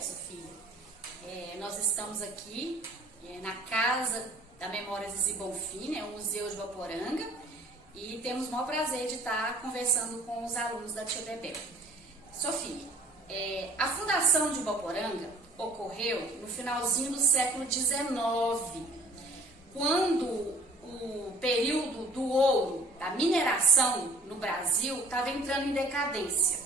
Sofia. Nós estamos aqui na Casa da Memória de Zizi Bonfim, o Museu de Voporanga, e temos o maior prazer de estar conversando com os alunos da Tia Bebel. Sofia, a fundação de Voporanga ocorreu no finalzinho do século XIX, quando o período do ouro, da mineração no Brasil, estava entrando em decadência.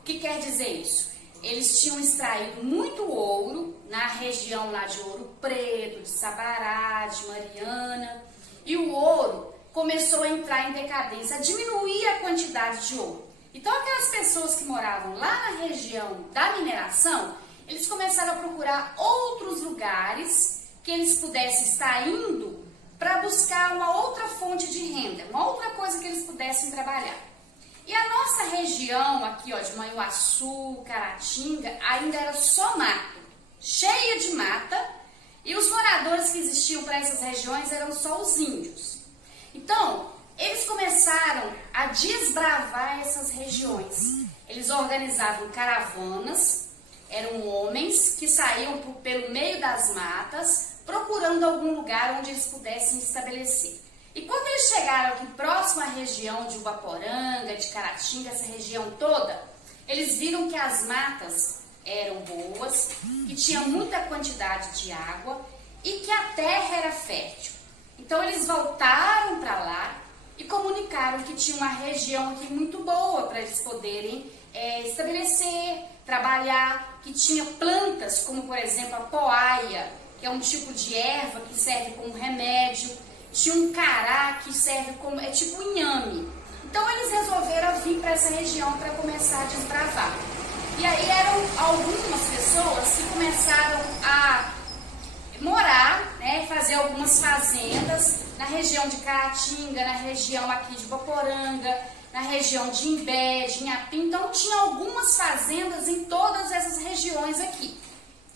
O que quer dizer isso? Eles tinham extraído muito ouro na região lá de Ouro Preto, de Sabará, de Mariana, e o ouro começou a entrar em decadência, a diminuir a quantidade de ouro. Então aquelas pessoas que moravam lá na região da mineração, eles começaram a procurar outros lugares que eles pudessem estar indo para buscar uma outra fonte de renda, uma outra coisa que eles pudessem trabalhar. E a nossa região aqui, ó, de Manhuaçu, Caratinga, ainda era só mato, cheia de mata, e os moradores que existiam para essas regiões eram só os índios. Então, eles começaram a desbravar essas regiões. Eles organizavam caravanas, eram homens que saíam pelo meio das matas, procurando algum lugar onde eles pudessem estabelecer. E quando eles chegaram aqui próximo à região de Ubaporanga, de Caratinga, essa região toda, eles viram que as matas eram boas, que tinha muita quantidade de água e que a terra era fértil. Então eles voltaram para lá e comunicaram que tinha uma região aqui muito boa para eles poderem estabelecer, trabalhar, que tinha plantas como, por exemplo, a poaia, que é um tipo de erva que serve como remédio. Tinha um cará que serve como, é tipo inhame. Então eles resolveram vir para essa região para começar a desbravar. E aí eram algumas pessoas que começaram a morar, fazer algumas fazendas na região de Caratinga, na região aqui de Voporanga, na região de Imbé, de Inhapim. Então tinha algumas fazendas em todas essas regiões aqui.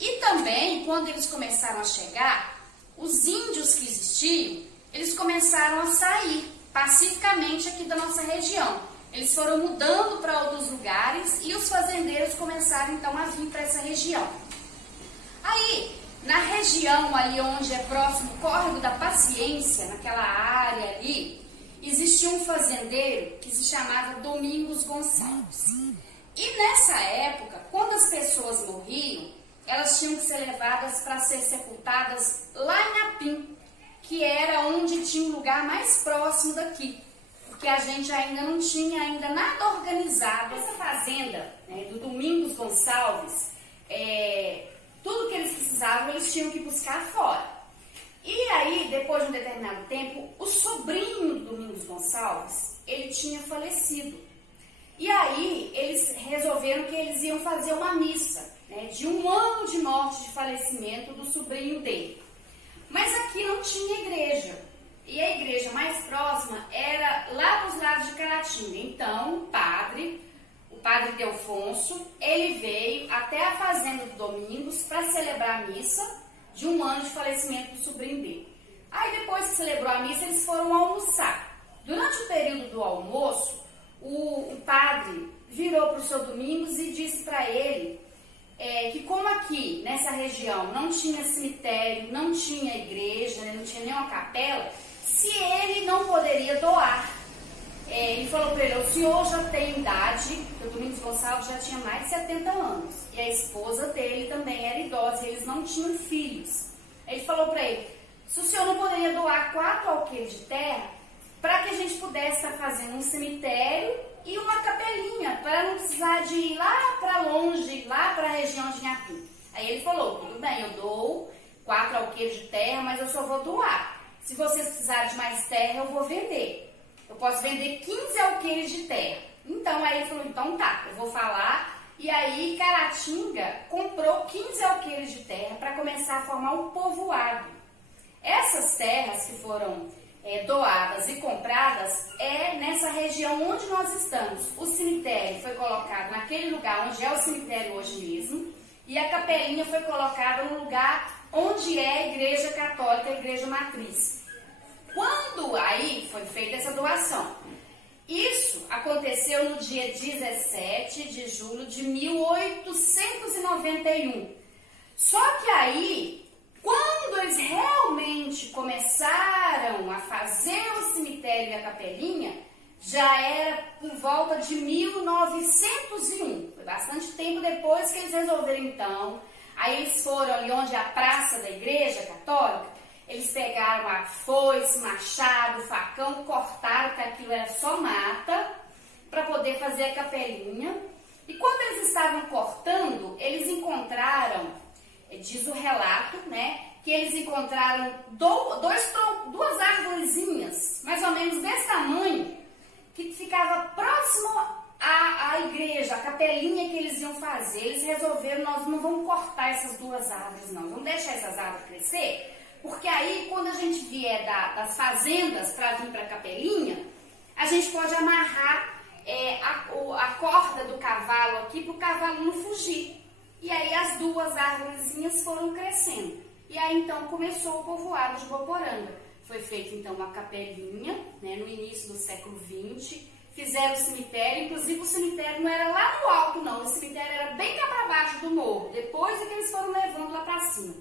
E também, quando eles começaram a chegar, os índios que existiam, eles começaram a sair pacificamente aqui da nossa região. Eles foram mudando para outros lugares e os fazendeiros começaram então a vir para essa região. Aí, na região ali onde é próximo o Córrego da Paciência, naquela área ali, existia um fazendeiro que se chamava Domingos Gonçalves. E nessa época, quando as pessoas morriam, elas tinham que ser levadas para ser sepultadas lá em Inhapim, que era onde tinha um lugar mais próximo daqui, porque a gente ainda não tinha nada organizado. Essa fazenda do Domingos Gonçalves, tudo que eles precisavam, eles tinham que buscar fora. E aí, depois de um determinado tempo, o sobrinho do Domingos Gonçalves, ele tinha falecido. E aí, eles resolveram que eles iam fazer uma missa, de 1 ano de morte, de falecimento do sobrinho dele. Mas aqui não tinha igreja, e a igreja mais próxima era lá dos lados de Caratinga. Então, o padre Delfonso, ele veio até a fazenda do Domingos para celebrar a missa de 1 ano de falecimento do sobrinho dele. Aí, depois que celebrou a missa, eles foram almoçar. Durante o período do almoço, o padre virou para o seu Domingos e disse para ele que como aqui, nessa região, não tinha cemitério, não tinha igreja, não tinha nenhuma capela, se ele não poderia doar. Ele falou para ele: o senhor já tem idade, o Domingos Gonçalves já tinha mais de 70 anos, e a esposa dele também era idosa, e eles não tinham filhos. Ele falou para ele: se o senhor não poderia doar 4 alqueires de terra, para que a gente pudesse estar fazendo um cemitério e uma capelinha, para não precisar de ir lá para longe, lá para a região de Inhapim. Aí ele falou: tudo bem, eu dou 4 alqueires de terra, mas eu só vou doar. Se vocês precisarem de mais terra, eu vou vender. Eu posso vender 15 alqueires de terra. Então, aí ele falou: então tá, eu vou falar. E aí Caratinga comprou 15 alqueires de terra para começar a formar um povoado. Essas terras que foram doadas e compradas nessa região onde nós estamos. O cemitério foi colocado naquele lugar onde é o cemitério hoje mesmo, e a capelinha foi colocada no lugar onde é a igreja católica, a igreja matriz. Quando aí foi feita essa doação? Isso aconteceu no dia 17 de julho de 1890. 91. Só que aí, quando eles realmente começaram a fazer o cemitério e a capelinha, já era por volta de 1901. Foi bastante tempo depois que eles resolveram, então. Aí eles foram ali onde é a praça da igreja católica, eles pegaram a foice, machado, facão, cortaram, que aquilo era só mata, para poder fazer a capelinha. E quando eles estavam cortando, eles encontraram, diz o relato, né, que eles encontraram duas árvorezinhas, mais ou menos desse tamanho, que ficava próximo à igreja, a capelinha que eles iam fazer. Eles resolveram, nós não vamos cortar essas duas árvores não, vamos deixar essas árvores crescer, porque aí quando a gente vier das fazendas para vir para a capelinha, a gente pode amarrar a corda do cavalo aqui para o cavalo não fugir. E aí as duas árvorezinhas foram crescendo. E aí então começou o povoado de Boporanga. Foi feita então uma capelinha, né, no início do século XX. Fizeram o cemitério, inclusive o cemitério não era lá no alto não, o cemitério era bem cá para baixo do morro. Depois é que eles foram levando lá para cima.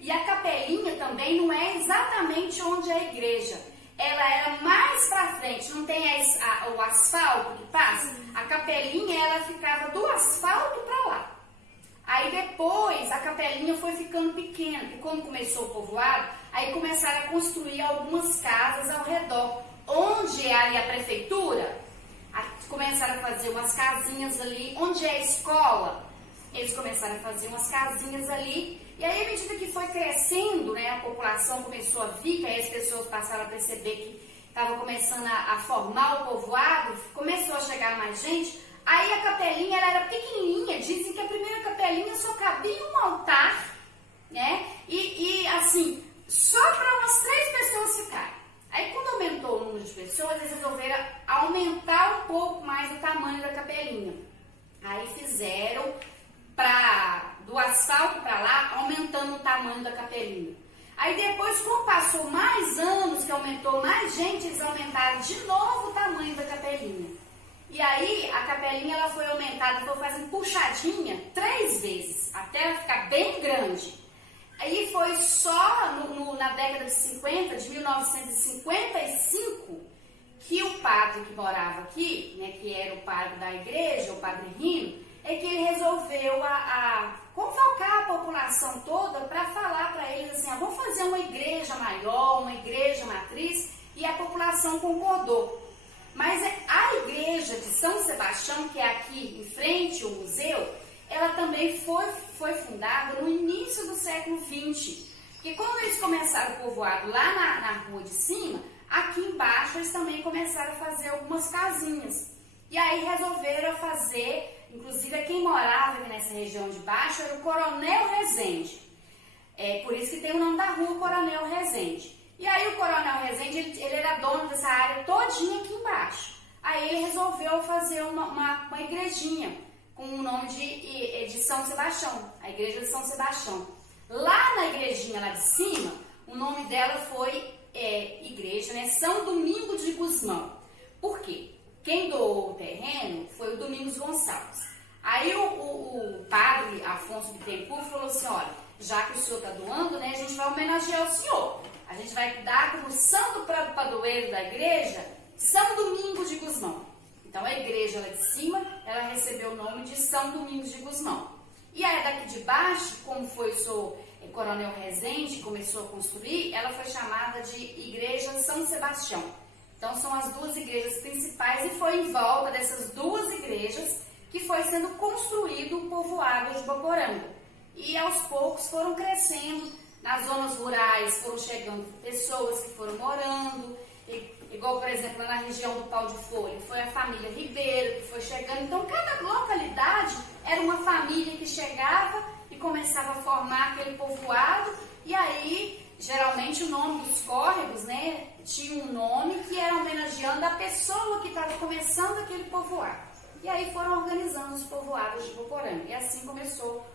E a capelinha também não é exatamente onde é a igreja. Ela era mais para frente, não tem o asfalto que passa? A capelinha, ela ficava do asfalto para lá. Aí depois a capelinha foi ficando pequena, e quando começou o povoado, aí começaram a construir algumas casas ao redor. Onde é ali a prefeitura, começaram a fazer umas casinhas ali. Onde é a escola, eles começaram a fazer umas casinhas ali. E aí, à medida que foi crescendo, né, a população começou a vir, que aí as pessoas passaram a perceber que estava começando a formar o povoado, começou a chegar mais gente. Aí a capelinha, ela era pequenininha, dizem que a primeira capelinha só cabia um altar, né, e assim, só para umas 3 pessoas ficarem. Aí quando aumentou o número de pessoas, eles resolveram aumentar um pouco mais o tamanho da capelinha. Aí fizeram do asfalto para lá, aumentando o tamanho da capelinha. Aí depois, como passou mais anos, que aumentou mais gente, eles aumentaram de novo o tamanho da capelinha. E aí a capelinha, ela foi aumentada, foi fazendo puxadinha 3 vezes, até ela ficar bem grande. Aí foi só na década de 50, de 1955, que o padre que morava aqui, né, que era o padre da igreja, o padre Rino, é que ele resolveu convocar a população toda para falar para eles assim, vamos fazer uma igreja maior, uma igreja matriz, e a população concordou. Mas a igreja de São Sebastião, que é aqui em frente ao museu, ela também foi fundada no início do século XX. Porque quando eles começaram o povoado lá na rua de cima, aqui embaixo eles também começaram a fazer algumas casinhas. E aí resolveram fazer, inclusive quem morava nessa região de baixo era o Coronel Rezende. É por isso que tem o nome da rua, Coronel Rezende. E aí o Coronel Rezende, ele era dono dessa área todinha aqui embaixo. Aí ele resolveu fazer uma igrejinha com o nome de São Sebastião, a igreja de São Sebastião. Lá na igrejinha lá de cima, o nome dela foi igreja, né, São Domingos de Gusmão. Por quê? Quem doou o terreno foi o Domingos Gonçalves. Aí o padre Afonso Bittencourt falou assim, olha, já que o senhor está doando, né, a gente vai homenagear o senhor. A gente vai dar como santo padroeiro da igreja, São Domingos de Gusmão. Então a igreja lá de cima, ela recebeu o nome de São Domingos de Gusmão. E aí daqui de baixo, como foi o Coronel Rezende, começou a construir, ela foi chamada de Igreja São Sebastião. Então são as 2 igrejas principais e foi em volta dessas 2 igrejas que foi sendo construído o povoado de Boporanga. E aos poucos foram crescendo, nas zonas rurais foram chegando pessoas que foram morando, igual por exemplo na região do Pau de Folha, foi a família Ribeiro que foi chegando. Então cada localidade era uma família que chegava e começava a formar aquele povoado. E aí geralmente o nome dos córregos, né, tinha um nome que era homenageando a pessoa que estava começando aquele povoado. E aí foram organizando os povoados de Boporanga. E assim começou